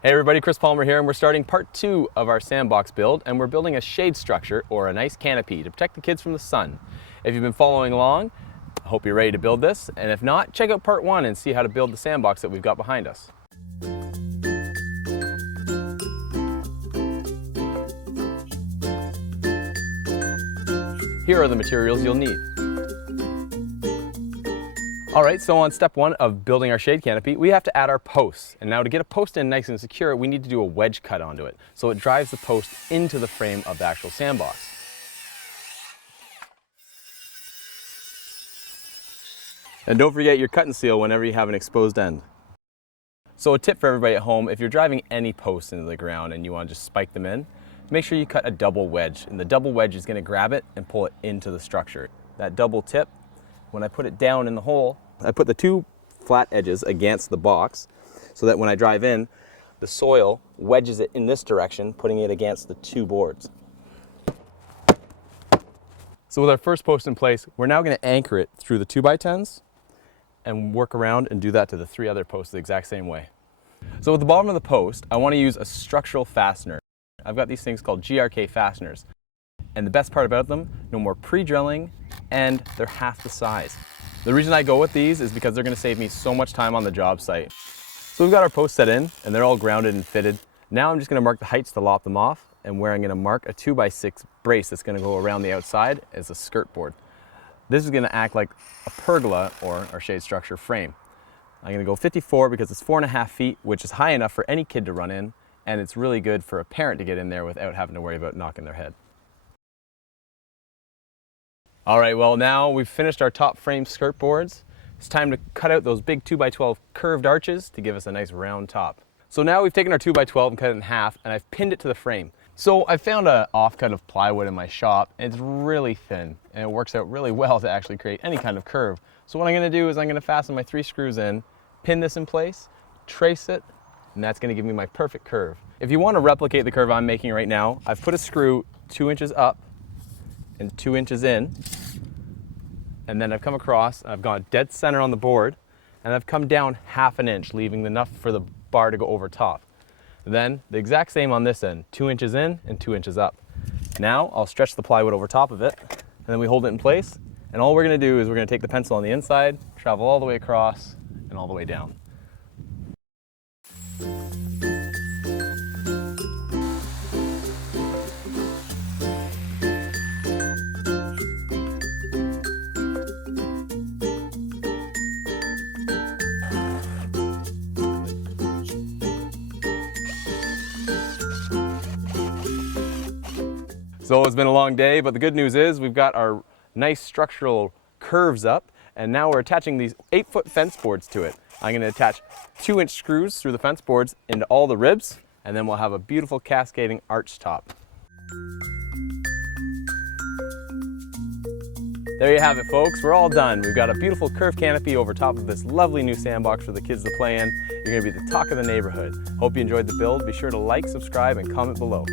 Hey everybody, Chris Palmer here, and we're starting part 2 of our sandbox build, and we're building a shade structure or a nice canopy to protect the kids from the sun. If you've been following along, I hope you're ready to build this, and if not, check out part 1 and see how to build the sandbox that we've got behind us. Here are the materials you'll need. Alright, so on step 1 of building our shade canopy, we have to add our posts. And now to get a post in nice and secure, we need to do a wedge cut onto it, so it drives the post into the frame of the actual sandbox. And don't forget your cut and seal whenever you have an exposed end. So a tip for everybody at home, if you're driving any posts into the ground and you want to just spike them in, make sure you cut a double wedge. And the double wedge is going to grab it and pull it into the structure. That double tip, when I put it down in the hole, I put the two flat edges against the box so that when I drive in, the soil wedges it in this direction, putting it against the two boards. So with our first post in place, we're now going to anchor it through the 2x10s and work around and do that to the 3 other posts the exact same way. So at the bottom of the post, I want to use a structural fastener. I've got these things called GRK Fasteners. And the best part about them, no more pre-drilling, and they're half the size. The reason I go with these is because they're going to save me so much time on the job site. So we've got our posts set in, and they're all grounded and fitted. Now I'm just going to mark the heights to lop them off, and where I'm going to mark a 2x6 brace that's going to go around the outside as a skirt board. This is going to act like a pergola, or our shade structure frame. I'm going to go 54 because it's 4.5 feet, which is high enough for any kid to run in, and it's really good for a parent to get in there without having to worry about knocking their head. All right, well now we've finished our top frame skirt boards. It's time to cut out those big 2x12 curved arches to give us a nice round top. So now we've taken our 2x12 and cut it in half, and I've pinned it to the frame. So I found an offcut of plywood in my shop, and it's really thin, and it works out really well to actually create any kind of curve. So what I'm gonna do is I'm gonna fasten my 3 screws in, pin this in place, trace it, and that's gonna give me my perfect curve. If you wanna replicate the curve I'm making right now, I've put a screw 2 inches up and 2 inches in, and then I've come across, and I've gone dead center on the board, and I've come down 1/2 inch, leaving enough for the bar to go over top. Then the exact same on this end, 2 inches in and 2 inches up. Now I'll stretch the plywood over top of it, and then we hold it in place, and all we're gonna do is we're gonna take the pencil on the inside, travel all the way across, and all the way down. So it's been a long day, but the good news is we've got our nice structural curves up, and now we're attaching these 8-foot fence boards to it. I'm going to attach 2-inch screws through the fence boards into all the ribs, and then we'll have a beautiful cascading arch top. There you have it, folks. We're all done. We've got a beautiful curved canopy over top of this lovely new sandbox for the kids to play in. You're going to be the talk of the neighborhood. Hope you enjoyed the build. Be sure to like, subscribe, and comment below.